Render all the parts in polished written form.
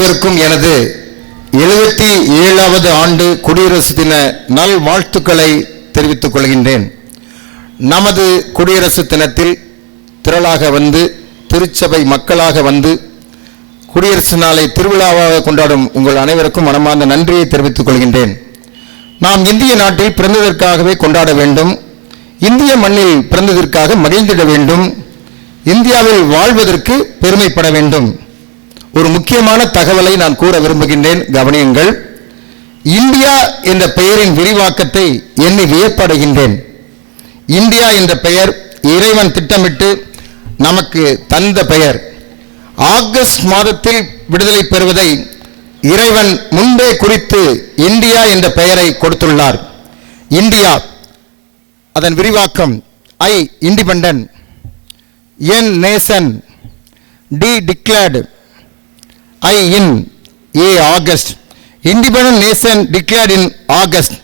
அனைவருக்கும் எனது 77வது ஆண்டு குடியரசு தின நல் வாழ்த்துக்களை தெரிவித்துக் கொள்கின்றேன். நமது குடியரசு தினத்தில் திரளாக வந்து திருச்சபை மக்களாக வந்து குடியரசு நாளை திருவிழாவாக கொண்டாடும் உங்கள் அனைவருக்கும் மனமார்ந்த நன்றியை தெரிவித்துக் கொள்கின்றேன். நாம் இந்திய நாட்டில் பிறந்ததற்காகவே கொண்டாட வேண்டும், இந்திய மண்ணில் பிறந்ததற்காக மகிழ்ந்திட வேண்டும், இந்தியாவில் வாழ்வதற்கு பெருமைப்பட வேண்டும். ஒரு முக்கியமான தகவலை நான் கூற விரும்புகின்றேன், கவனியுங்கள். இந்தியா என்ற பெயரின் விரிவாக்கத்தை எண்ணி வியப்படைகின்றேன். இந்தியா என்ற பெயர் இறைவன் திட்டமிட்டு நமக்கு தந்த பெயர். ஆகஸ்ட் மாதத்தில் விடுதலை பெறுவதை இறைவன் முன்பே குறித்து இந்தியா என்ற பெயரை கொடுத்துள்ளார். இந்தியா, அதன் விரிவாக்கம் I independent, N nation, D declared, I in, A August, independent nation declared in August.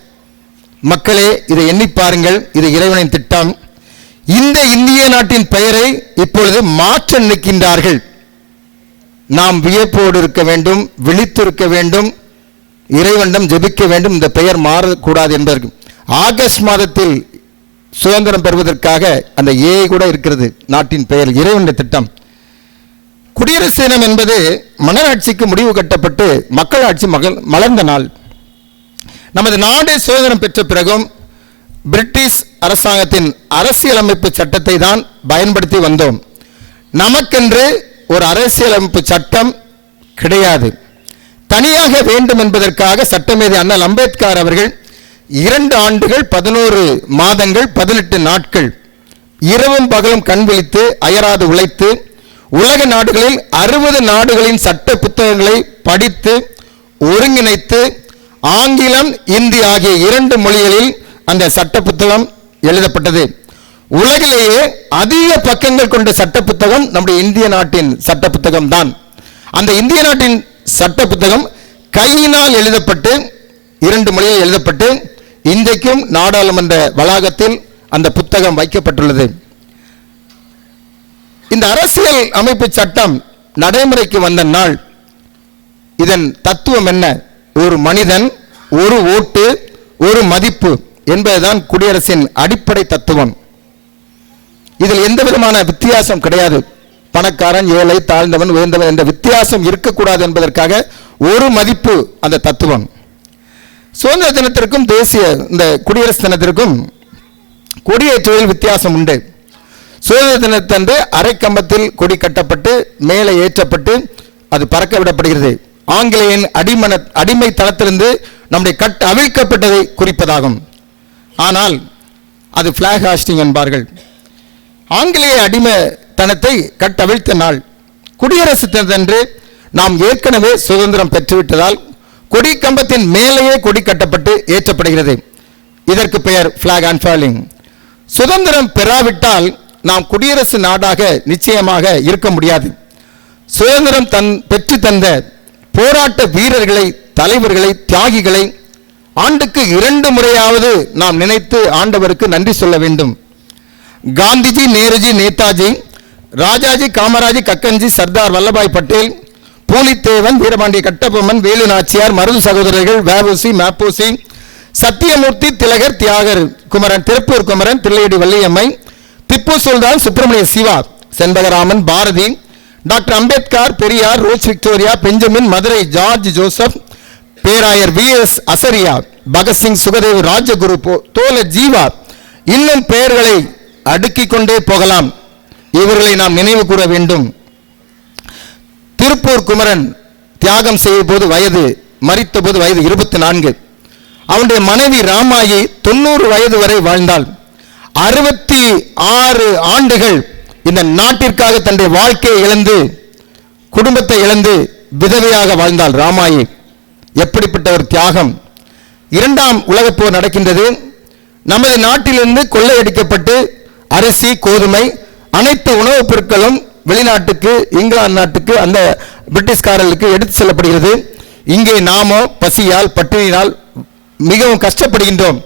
மக்களே, இதை எண்ணி பாருங்கள், இது இறைவனின் திட்டம். இந்த இந்திய நாட்டின் பெயரை இப்பொழுது மாற்ற நிற்கின்றார்கள். நாம் வியப்போடு இருக்க வேண்டும், விழித்திருக்க வேண்டும், இறைவனிடம் ஜெபிக்க வேண்டும். இந்த பெயர் மாறக்கூடாது என்பதற்கு ஆகஸ்ட் மாதத்தில் சுதந்திரம் பெறுவதற்காக அந்த ஏ கூட இருக்கிறது. நாட்டின் பெயர் இறைவனுடைய திட்டம். குடியரசு தினம் என்பது மன்னராட்சிக்கு முடிவு கட்டப்பட்டு மக்களாட்சி மலர்ந்த நாள். நமது நாடு சுதந்திரம் பெற்ற பிறகும் பிரிட்டிஷ் அரசாங்கத்தின் அரசியலமைப்பு சட்டத்தை தான் பயன்படுத்தி வந்தோம். நமக்கென்று ஒரு அரசியலமைப்பு சட்டம் கிடையாது. தனியாக வேண்டும் என்பதற்காக சட்டமேதை அண்ணல் அம்பேத்கர் அவர்கள் 2 ஆண்டுகள் 11 மாதங்கள் 18 நாட்கள் இரவும் பகலும் கண் விழித்து அயராது உழைத்து உலக நாடுகளில் 60 நாடுகளின் சட்ட புத்தகங்களை படித்து ஒருங்கிணைத்து ஆங்கிலம், இந்தி ஆகிய 2 மொழிகளில் அந்த சட்ட புத்தகம் எழுதப்பட்டது. உலகிலேயே அதிக பக்கங்கள் கொண்ட சட்ட புத்தகம் நம்முடைய இந்திய நாட்டின் சட்ட புத்தகம் தான். அந்த இந்திய நாட்டின் சட்ட புத்தகம் கையினால் எழுதப்பட்டு 2 மொழியில் எழுதப்பட்டு இன்றைக்கும் நாடாளுமன்ற வளாகத்தில் அந்த புத்தகம் வைக்கப்பட்டுள்ளது. இந்த அரசியல் அமைப்பு சட்டம் நடைமுறைக்கு வந்த நாள். இதன் தத்துவம் என்ன? ஒரு மனிதன், ஒரு ஓட்டு, ஒரு மதிப்பு என்பதுதான் குடியரசின் அடிப்படை தத்துவம். இதில் எந்த விதமான வித்தியாசம் கிடையாது. பணக்காரன், ஏழை, தாழ்ந்தவன், உயர்ந்தவன் என்ற வித்தியாசம் இருக்கக்கூடாது என்பதற்காக ஒரு மதிப்பு அந்த தத்துவம். சுதந்திர தினத்திற்கும் தேசிய இந்த குடியரசு தினத்திற்கும் கொடியேற்றுவதில் வித்தியாசம் உண்டு. சுதந்திர தினத்தன்று அரை கம்பத்தில் கொடி கட்டப்பட்டு மேலே ஏற்றப்பட்டு அது பறக்க விடப்படுகிறது. ஆங்கிலேயன் அடிமை தளத்திலிருந்து நம்முடைய கட் அவிழ்க்கப்பட்டதை குறிப்பதாகும். ஆனால் அது பிளாக் ஹாஸ்டிங் என்பார்கள். ஆங்கிலேய அடிமைத்தனத்தை கட்டவிழ்த்த நாள். குடியரசு தினத்தன்று நாம் ஏற்கனவே சுதந்திரம் பெற்றுவிட்டதால் கொடி கம்பத்தின் மேலேயே கொடி கட்டப்பட்டு ஏற்றப்படுகிறது. இதற்கு பெயர் பிளாக் அன்ஃபர்லிங். சுதந்திரம் பெறாவிட்டால் நாம் குடியரசு நாடாக நிச்சயமாக இருக்க முடியாது. சுதந்திரம் பெற்று தந்த போராட்ட வீரர்களை, தலைவர்களை, தியாகிகளை ஆண்டுக்கு 2 முறையாவது நாம் நினைத்து ஆண்டவருக்கு நன்றி சொல்ல வேண்டும். காந்திஜி, நேருஜி, நேதாஜி, ராஜாஜி, காமராஜி, கக்கன்ஜி, சர்தார் வல்லபாய் பட்டேல், பூலித்தேவன், வீரபாண்டிய கட்டபொம்மன், வேலு நாச்சியார், மருது சகோதரர்கள், VOC, MaPoSi., Sathyamurthy, Tilak, Thiyagar Kumaran, Tiruppur Kumaran, Thillaiyadi Valliammai, Tipu Sultan, Subramania Siva, Chenbagaraman, Bharathi, doctor Ambedkar, Periyar, Rose Victoria, Benjamin, Madurai George Joseph, பேராயர் வி.எஸ். அசரியா, பகத்சிங், சுகதேவ், ராஜகுரு, தோழர் ஜீவா, இன்னும் பெயர்களை அடுக்கிக் கொண்டே போகலாம். இவர்களை நாம் நினைவு கூற வேண்டும். திருப்பூர் குமரன் தியாகம் செய்ய போது மரித்த போது வயது 24. அவனுடைய மனைவி ராமாயி 90 வயது வரை வாழ்ந்தாள். 66 ஆண்டுகள் இந்த நாட்டிற்காக தன்னுடைய வாழ்க்கையை இழந்து, குடும்பத்தை இழந்து விதவையாக வாழ்ந்தாள் ராமாயி. எப்படிப்பட்ட ஒரு தியாகம்! 2ஆம் உலகப் போர் நடக்கின்றது. நமது நாட்டிலிருந்து கொள்ளையடிக்கப்பட்டு அரிசி, கோதுமை, அனைத்து உணவுப் பொருட்களும் வெளிநாட்டுக்கு, இங்கிலாந்து நாட்டுக்கு, அந்த பிரிட்டிஷ்காரர்களுக்கு எடுத்து செல்லப்படுகிறது. இங்கே நாமோ பசியால், பட்டினியால் மிகவும் கஷ்டப்படுகின்றோம்.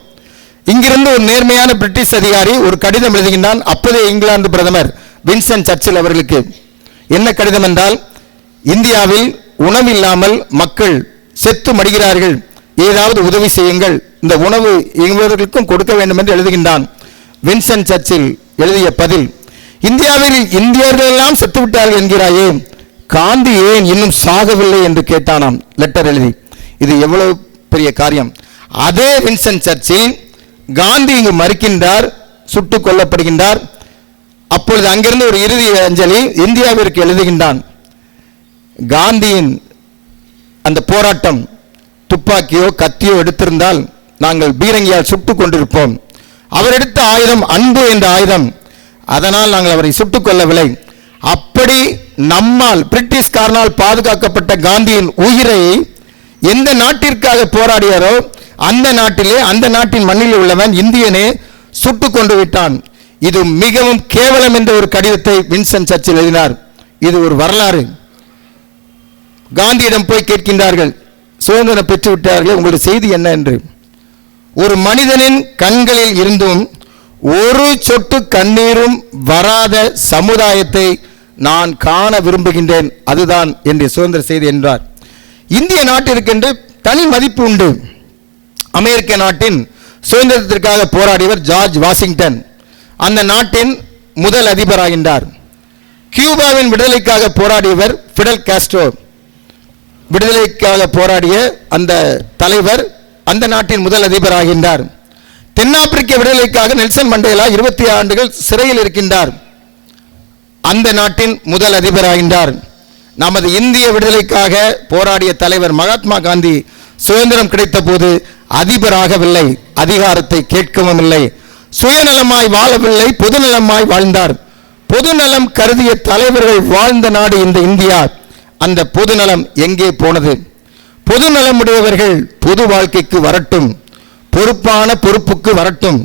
இங்கிருந்து ஒரு நேர்மையான பிரிட்டிஷ் அதிகாரி ஒரு கடிதம் எழுதுகின்றான். அப்போதைய இங்கிலாந்து பிரதமர் வின்ஸ்டன் சர்ச்சில் அவர்களுக்கு. என்ன கடிதம் என்றால், இந்தியாவில் உணவில்லாமல் மக்கள் செத்து மடிகிறார்கள், ஏதாவது உதவி செய்யுங்கள், இந்த உணவு இவர்களுக்கும் கொடுக்க வேண்டும் என்று எழுதுகின்றான். வின்சென்ட் சர்ச்சில் எழுதிய பதில், இந்தியாவில் இந்தியர்கள் எல்லாம் செத்துவிட்டார்கள் என்கிறாயே, காந்தி ஏன் இன்னும் சாகவில்லை என்று கேட்டானாம் லெட்டர் எழுதி. இது எவ்வளவு பெரிய காரியம். அதே வின்சென்ட் சர்ச்சில் காந்தி இங்கு மறிக்கின்றார், சுட்டுக் கொல்லப்படுகின்றார். அப்பொழுது அங்கிருந்து ஒரு இறுதி அஞ்சலி இந்தியாவிற்கு எழுதுகின்றான். காந்தியின் அந்த போராட்டம் துப்பாக்கியோ கத்தியோ எடுத்திருந்தால் நாங்கள் பீரங்கியால் சுட்டுக் கொண்டிருப்போம். அவர் எடுத்த ஆயுதம் அன்பு என்ற ஆயுதம், அதனால் நாங்கள் அவரை சுட்டுக் கொள்ளவில்லை. அப்படி நம்மால் பிரிட்டிஷ்காரனால் பாதுகாக்கப்பட்ட காந்தியின் உயிரை எந்த நாட்டிற்காக போராடியாரோ அந்த நாட்டிலே, அந்த நாட்டின் மண்ணில் உள்ளவன் இந்தியனே சுட்டுக் கொண்டு விட்டான். இது மிகவும் கேவலம் என்ற ஒரு கடிதத்தை வின்சென்ட் சர்ச்சில் எழுதினார். இது ஒரு வரலாறு. காந்தியிடம் போய் கேட்கின்றார்கள், சுதந்திரம் பெற்று விட்டார்கள், உங்களுடைய செய்தி என்ன என்று. ஒரு மனிதனின் கண்களில் இருந்தும் ஒரு சொட்டு கண்ணீரும் வராத சமுதாயத்தை நான் காண விரும்புகின்றேன், அதுதான் என்னுடைய சுதந்திர செய்தி என்றார். இந்திய நாட்டிற்கென்று தனி மதிப்பு உண்டு. அமெரிக்க நாட்டின் சுதந்திரத்திற்காக போராடியவர் ஜார்ஜ் வாஷிங்டன், அந்த நாட்டின் முதல் அதிபராகின்றார். கியூபாவின் விடுதலைக்காக போராடியவர் பிடல் காஸ்ட்ரோ, விடுதலைக்காக போராடிய அந்த தலைவர் அந்த நாட்டின் முதல் அதிபராகின்றார். தென்னாப்பிரிக்க விடுதலைக்காக நெல்சன் மண்டேலா 20 ஆண்டுகள் சிறையில் இருக்கின்றார், அந்த நாட்டின் முதல் அதிபராகின்றார். நமது இந்திய விடுதலைக்காக போராடிய தலைவர் மகாத்மா காந்தி சுதந்திரம் கிடைத்த போது அதிபராகவில்லை, அதிகாரத்தை கேட்கவும் இல்லை, சுயநலமாய் வாழவில்லை, பொதுநலமாய் வாழ்ந்தார். பொதுநலம் கருதிய தலைவர்கள் வாழ்ந்த நாடு இந்த இந்தியா. அந்த பொதுநலம் எங்கே போனது? பொதுநலமுடையவர்கள் பொது வாழ்க்கைக்கு வரட்டும், பொறுப்பான பொறுப்புக்கு வரட்டும்.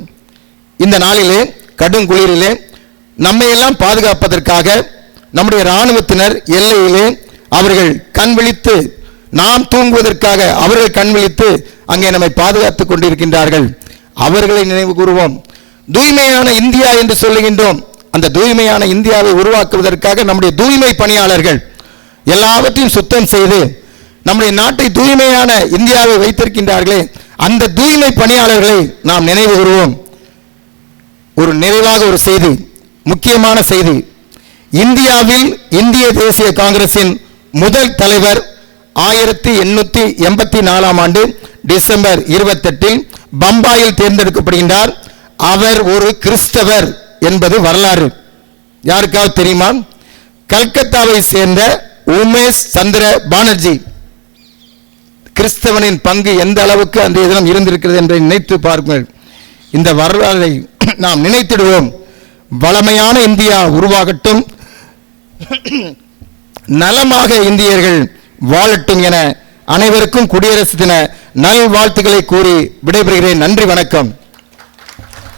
இந்த நாளிலே கடும் குளிரிலே நம்மை எல்லாம் பாதுகாப்பதற்காக நம்முடைய இராணுவத்தினர் எல்லையிலே அவர்கள் கண் விழித்து, நாம் தூங்குவதற்காக அவர்கள் கண் விழித்து அங்கே நம்மை பாதுகாத்துக் கொண்டிருக்கின்றார்கள். அவர்களை நினைவு கூறுவோம். தூய்மையான இந்தியா என்று சொல்லுகின்றோம். அந்த தூய்மையான இந்தியாவை உருவாக்குவதற்காக நம்முடைய தூய்மை பணியாளர்கள் எல்லாவற்றையும் சுத்தம் செய்து நம்முடைய நாட்டை தூய்மையான இந்தியாவை வைத்திருக்கின்றார்களே, அந்த தூய்மை பணியாளர்களை நாம் நினைவு கூறுவோம். ஒரு நிறைவாக ஒரு செய்தி, முக்கியமான செய்தி. இந்தியாவில் இந்திய தேசிய காங்கிரசின் முதல் தலைவர் 1884 ஆண்டு டிசம்பர் 28 பம்பாயில் தேர்ந்தெடுக்கப்படுகின்றார். அவர் ஒரு கிறிஸ்தவர் என்பது வரலாறு. யாருக்காவது தெரியுமா? கல்கத்தாவை சேர்ந்த உமேஷ் சந்திர பானர்ஜி. கிறிஸ்தவனின் பங்கு எந்த அளவுக்கு அந்த இதிலும் இருந்திருக்கிறது என்று நினைத்து பாருங்கள். இந்த வரலாறை நாம் நினைத்திடுவோம். வளமையான இந்தியா உருவாகட்டும், நலமாக இந்தியர்கள் வாழட்டும் என அனைவருக்கும் குடியரசு தின நல்வாழ்த்துக்களை கூறி விடைபெறுகிறேன். நன்றி, வணக்கம்.